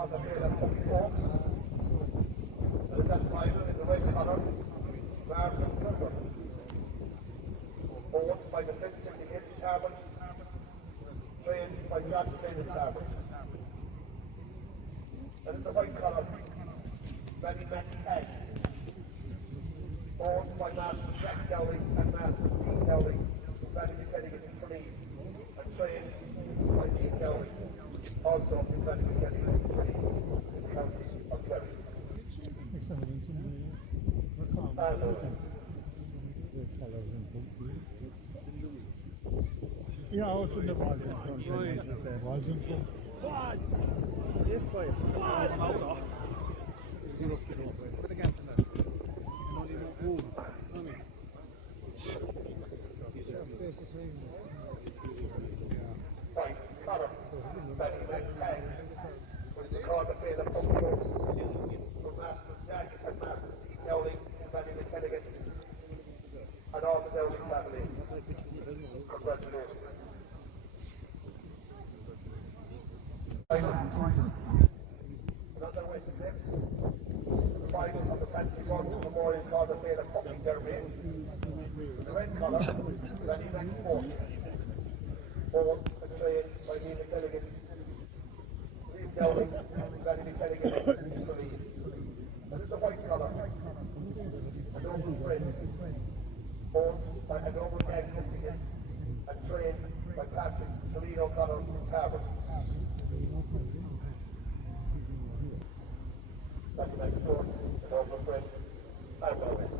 called the Feile Puppy Derby.Its. And that rider in the red colour, Martin Clifford. Owned by the Fifth Syndicate Tarbert, trained by John Feile Tarbert. And in the white colour, Ballymac Tag. Owned by Master Jack Dowling and Master Dean Dowling, Ballymac Tag and trained by Dean Dowling, also in Ballymac Tag in the county of Kerry. Ja, och så det var det från Washington. Ballymac Tag, which is called the Feile Puppy Derby.Its, from Master Jack and Master Dean Dowling, Ballymac Tag, and all the Dowling family. Congratulations. Another way to flip, the final of the Fancy World Memorial called the Feile Puppy Derby.Its. The red colour, Ballymac Sport, owned and trained by Feile Delegate, Dean Dowling, Ballymac Delegate, and it's a white colour, a noble friend, owned by a noble gang syndicate, and trained by Patrick Toledo Connor Tarbert. Ballymac Sport, a noble friend, and well met.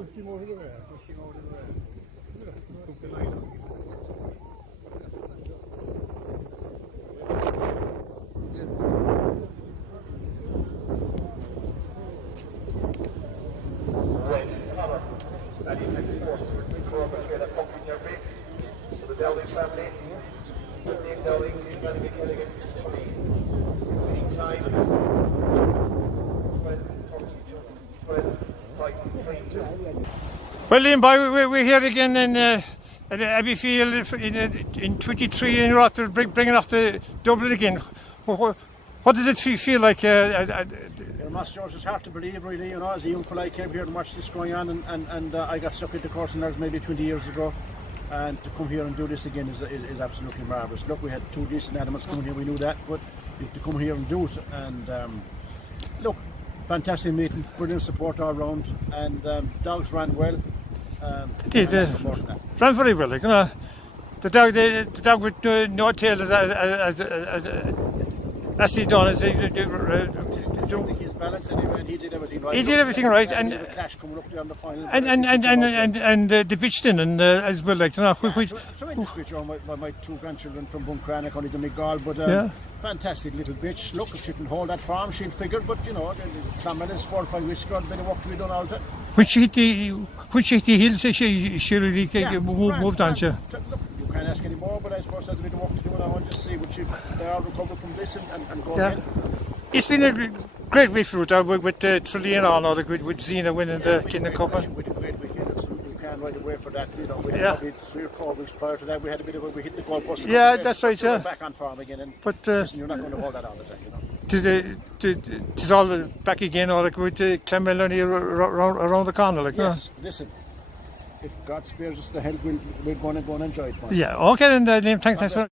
Pushing over the way. Red colour, Ballymac Sport, from the Feile Puppy Derby.Its, the Dowling family, Dean Dowling, Ballymac Delegate, winning time, 12:32. Well, Liam, boy, we're here again in at Abbeyfeale in 23 in Rotter, bringing off the Dublin again. What does it feel like? Master George, it's hard to believe, really. You know, as a young fella, I came here to watch this going on, and I got stuck into coursing nerves maybe 20 years ago. And to come here and do this again is absolutely marvellous. Look, we had two decent animals coming here, we knew that, but to come here and do it, and look, fantastic meeting, brilliant support all round, and dogs ran well. It ran very well, like, you know. The dog with no tail as he's done is his balance anyway, and he did everything right. He did everything right, and the clash coming up there on the final. And the bitched in and as well, like, you know. So in this picture, my two grandchildren from Buncranick, only the Miguel, but fantastic little bitch. Look, if she can hold that farm, she'll figure. But you know, the Clonmel is 4 or 5 weeks ago, a bit of work to be done all that. Which hit the hills, she really moved on. Look, you can't ask any more, but I suppose there's a bit of work to do now, and just see what they all recover from this and go again. It's been a great week for it with Tralee and all, with Zena winning the Kennel Cup. We had a great weekend, you can't ride away for that. You know, we had probably 3 or 4 weeks prior to that, we had a bit of we hit the goalpost. Yeah, that's right. We're back on farm again, and but listen, you're not going to hold that all the time, you know. Tis all back again, all like with Clonmel only around the corner, like. Yes, listen. If God spares us the hell, we're going to go and enjoy it. Yeah, okay then, Liam, thanks for